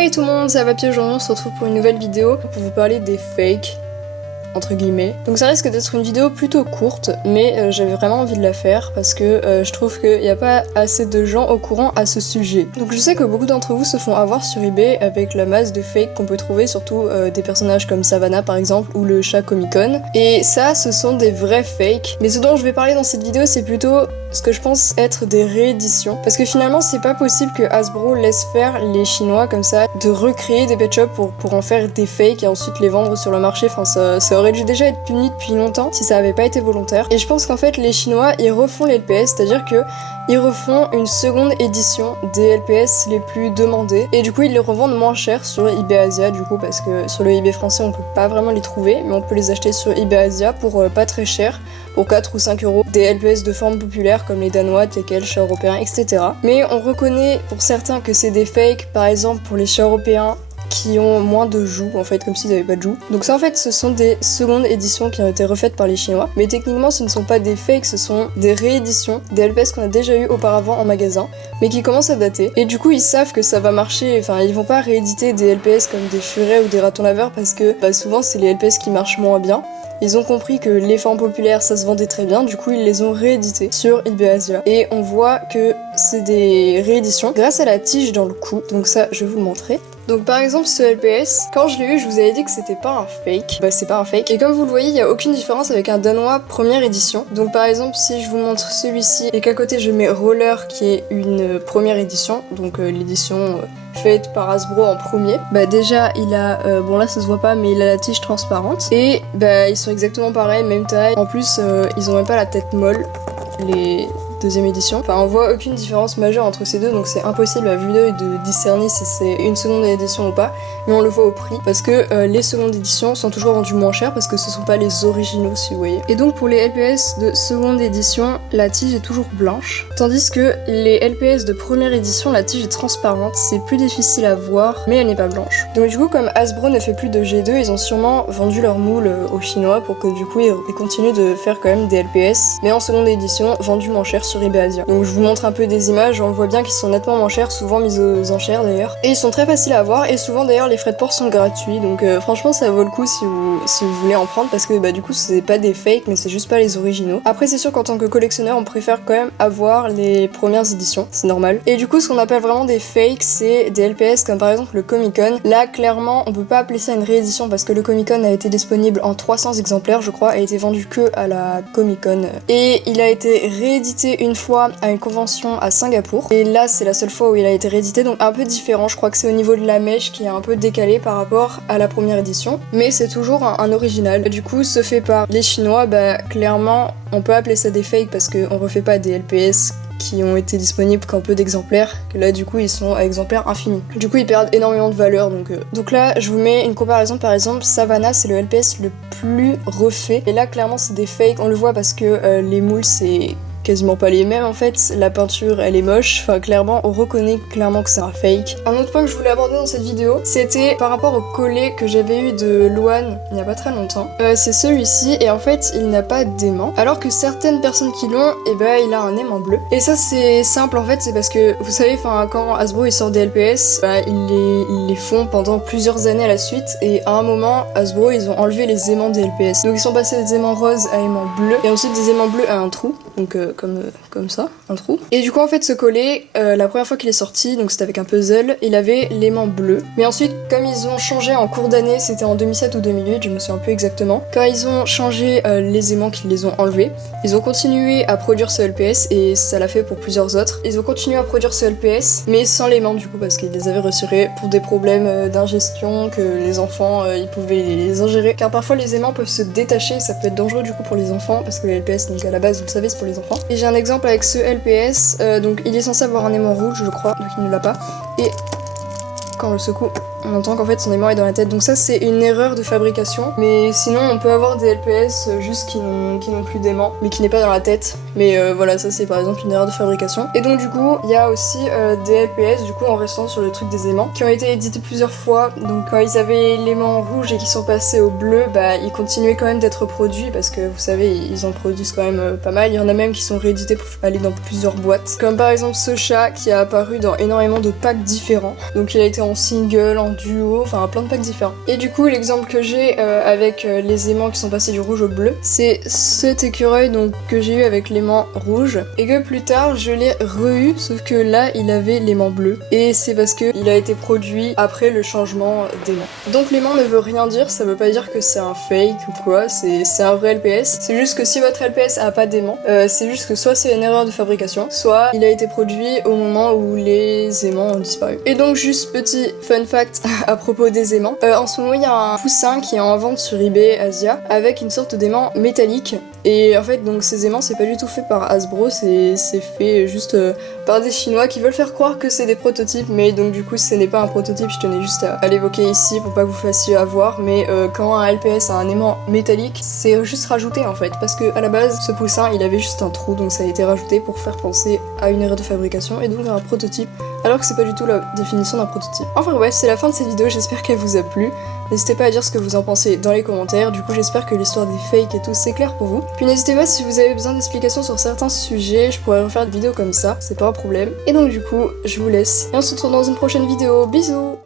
Hey tout le monde, c'est Papy. Aujourd'hui on se retrouve pour une nouvelle vidéo pour vous parler des fakes, entre guillemets. Donc ça risque d'être une vidéo plutôt courte, mais j'avais vraiment envie de la faire parce que je trouve qu'il n'y a pas assez de gens au courant à ce sujet. Donc je sais que beaucoup d'entre vous se font avoir sur eBay avec la masse de fakes qu'on peut trouver, surtout des personnages comme Savannah par exemple, ou le chat Comic-Con. Et ça, ce sont des vrais fakes. Mais ce dont je vais parler dans cette vidéo, c'est plutôt ce que je pense être des rééditions. Parce que finalement, c'est pas possible que Hasbro laisse faire les Chinois comme ça, de recréer des pet shops pour en faire des fakes et ensuite les vendre sur le marché. Enfin, ça aurait dû déjà être puni depuis longtemps si ça avait pas été volontaire. Et je pense qu'en fait, les Chinois, ils refont les LPS, c'est-à-dire que ils refont une seconde édition des LPS les plus demandés. Et du coup, ils les revendent moins cher sur eBay Asia, du coup, parce que sur le eBay français, on peut pas vraiment les trouver, mais on peut les acheter sur eBay Asia pour pas très cher, pour 4 ou 5 euros. Des LPS de forme populaire comme les Danois, Tekel, chats européens, etc. Mais on reconnaît pour certains que c'est des fakes, par exemple pour les chats européens qui ont moins de joues, en fait, comme s'ils n'avaient pas de joues. Donc ça, en fait, ce sont des secondes éditions qui ont été refaites par les Chinois. Mais techniquement, ce ne sont pas des fakes, ce sont des rééditions, des LPS qu'on a déjà eu auparavant en magasin, mais qui commencent à dater. Et du coup, ils savent que ça va marcher, enfin, ils vont pas rééditer des LPS comme des furets ou des ratons laveurs parce que souvent, c'est les LPS qui marchent moins bien. Ils ont compris que les formes populaires ça se vendait très bien, du coup ils les ont réédités sur eBay Asia. Et on voit que c'est des rééditions grâce à la tige dans le cou, donc ça je vais vous le montrer. Donc par exemple ce LPS, quand je l'ai eu je vous avais dit que c'était pas un fake, c'est pas un fake. Et comme vous le voyez il n'y a aucune différence avec un Danois première édition. Donc par exemple si je vous montre celui-ci et qu'à côté je mets Roller qui est une première édition, donc l'édition faite par Hasbro en premier, déjà il a, bon là ça se voit pas mais il a la tige transparente et ils sont exactement pareils, même taille. En plus ils ont même pas la tête molle, les deuxième édition. Enfin on voit aucune différence majeure entre ces deux, donc c'est impossible à vue d'œil de discerner si c'est une seconde édition ou pas, mais on le voit au prix parce que les secondes éditions sont toujours vendues moins chères parce que ce sont pas les originaux si vous voyez. Et donc pour les LPS de seconde édition, la tige est toujours blanche, tandis que les LPS de première édition, la tige est transparente, c'est plus difficile à voir, mais elle n'est pas blanche. Donc du coup comme Hasbro ne fait plus de G2, ils ont sûrement vendu leur moule aux Chinois pour que du coup ils continuent de faire quand même des LPS, mais en seconde édition vendus moins cher sur eBay Asia. Donc je vous montre un peu des images, on voit bien qu'ils sont nettement moins chers, souvent mis aux enchères d'ailleurs. Et ils sont très faciles à avoir et souvent d'ailleurs les frais de port sont gratuits, donc franchement ça vaut le coup si vous voulez en prendre parce que du coup c'est pas des fakes mais c'est juste pas les originaux. Après c'est sûr qu'en tant que collectionneur on préfère quand même avoir les premières éditions, c'est normal. Et du coup ce qu'on appelle vraiment des fakes c'est des LPS comme par exemple le Comic-Con. Là clairement on peut pas appeler ça une réédition parce que le Comic-Con a été disponible en 300 exemplaires je crois, a été vendu que à la Comic-Con. Et il a été réédité une fois à une convention à Singapour et là c'est la seule fois où il a été réédité, donc un peu différent, je crois que c'est au niveau de la mèche qui est un peu décalé par rapport à la première édition, mais c'est toujours un original. Du coup ce fait par les Chinois, clairement on peut appeler ça des fakes parce qu'on refait pas des LPS qui ont été disponibles qu'en peu d'exemplaires, que là du coup ils sont à exemplaires infinis. Du coup ils perdent énormément de valeur, donc là je vous mets une comparaison. Par exemple Savannah c'est le LPS le plus refait et là clairement c'est des fakes, on le voit parce que les moules c'est quasiment pas les mêmes en fait, la peinture elle est moche, enfin clairement on reconnaît clairement que c'est un fake. Un autre point que je voulais aborder dans cette vidéo, c'était par rapport au collet que j'avais eu de Luan il y a pas très longtemps. C'est celui-ci et en fait il n'a pas d'aimant, alors que certaines personnes qui l'ont, il a un aimant bleu. Et ça c'est simple en fait, c'est parce que vous savez, quand Hasbro il sort des LPS, ils les font pendant plusieurs années à la suite et à un moment Hasbro ils ont enlevé les aimants des LPS. Donc ils sont passés des aimants roses à aimants bleus et ensuite des aimants bleus à un trou. Donc comme ça, un trou. Et du coup en fait ce collet, la première fois qu'il est sorti, donc c'était avec un puzzle, il avait l'aimant bleu. Mais ensuite comme ils ont changé en cours d'année, c'était en 2007 ou 2008, je me souviens plus exactement, quand ils ont changé les aimants, qu'ils les ont enlevés, ils ont continué à produire ce LPS et ça l'a fait pour plusieurs autres. Ils ont continué à produire ce LPS mais sans l'aimant du coup parce qu'ils les avaient retirés pour des problèmes d'ingestion, que les enfants ils pouvaient les ingérer, car parfois les aimants peuvent se détacher et ça peut être dangereux du coup pour les enfants parce que les LPS donc à la base vous le savez c'est pour les enfants. Et j'ai un exemple avec ce LPS, donc il est censé avoir un aimant rouge je crois, donc il ne l'a pas. Et quand on le secoue, On entend qu'en fait son aimant est dans la tête, donc ça c'est une erreur de fabrication. Mais sinon on peut avoir des LPS juste qui n'ont plus d'aimant, mais qui n'est pas dans la tête. Mais voilà, ça c'est par exemple une erreur de fabrication. Et donc du coup il y a aussi des LPS, du coup en restant sur le truc des aimants, qui ont été édités plusieurs fois. Donc quand ils avaient l'aimant rouge et qui sont passés au bleu, bah ils continuaient quand même d'être produits, parce que vous savez ils en produisent quand même pas mal. Il y en a même qui sont réédités pour aller dans plusieurs boîtes, comme par exemple Socha qui a apparu dans énormément de packs différents. Donc il a été en single, en duo, enfin plein de packs différents. Et du coup l'exemple que j'ai avec les aimants qui sont passés du rouge au bleu, c'est cet écureuil donc que j'ai eu avec l'aimant rouge, et que plus tard je l'ai re-eu, sauf que là il avait l'aimant bleu, et c'est parce que il a été produit après le changement d'aimant. Donc l'aimant ne veut rien dire, ça veut pas dire que c'est un fake ou quoi, c'est un vrai LPS. C'est juste que si votre LPS a pas d'aimant, c'est juste que soit c'est une erreur de fabrication, soit il a été produit au moment où les aimants ont disparu. Et donc juste petit fun fact à propos des aimants, en ce moment il y a un poussin qui est en vente sur eBay Asia avec une sorte d'aimant métallique, et en fait donc ces aimants c'est pas du tout fait par Hasbro, c'est fait juste par des Chinois qui veulent faire croire que c'est des prototypes, mais donc du coup ce n'est pas un prototype, je tenais juste à l'évoquer ici pour pas que vous fassiez avoir. Mais quand un LPS a un aimant métallique, c'est juste rajouté en fait, parce que à la base ce poussin il avait juste un trou, donc ça a été rajouté pour faire penser à une erreur de fabrication et donc à un prototype, alors que c'est pas du tout la définition d'un prototype. Enfin bref, c'est la fin de cette vidéo, j'espère qu'elle vous a plu. N'hésitez pas à dire ce que vous en pensez dans les commentaires, du coup j'espère que l'histoire des fakes et tout c'est clair pour vous. Puis n'hésitez pas si vous avez besoin d'explications sur certains sujets, je pourrais refaire des vidéos comme ça, c'est pas un problème. Et donc du coup, je vous laisse et on se retrouve dans une prochaine vidéo, bisous.